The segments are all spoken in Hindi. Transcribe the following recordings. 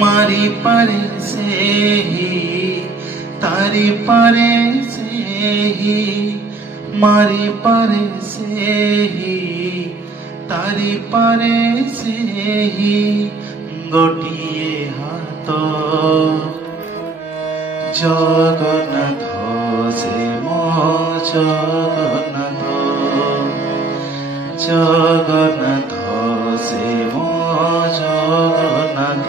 मारी पारे से ही तारी पारे से ही मारी पारे से ही तारी पारे से ही गोटिए हाथ जगन्नाथ से मो जगन्नाथ जगन्नाथ से मो जगन्नाथ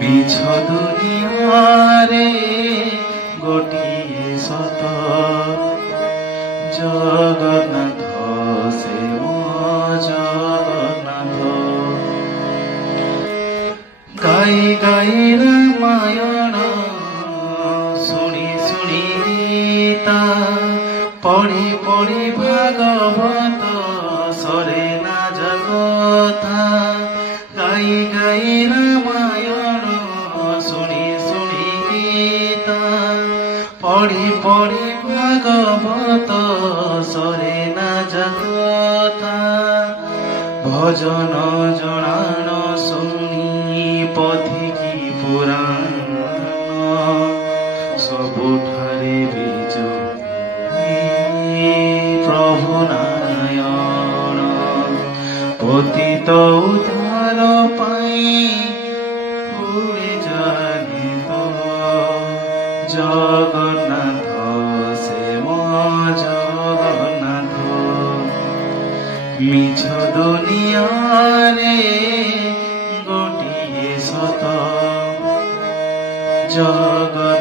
मिछ दुनिया रे गोटिए सत जगन्नाथ से मो जगन्नाथ गाई गाई रामायण शुणी शुणी गीता पढ़ी पढ़ी भागवत सरे ना जगथा गाई गाई रामायण शुणी शुणी गीता पढ़ी पढ़ी भागवत सरे ना जगथा भजन जनान शुणी पथिकी पुराण सबुठारे बीजु प्रभु नारायण पतित उद्धार पाई पूरी जाने तो जगन्नाथ से मो जगन्नाथ मिछ दुनिया रे गोटिए सत जगन्नाथ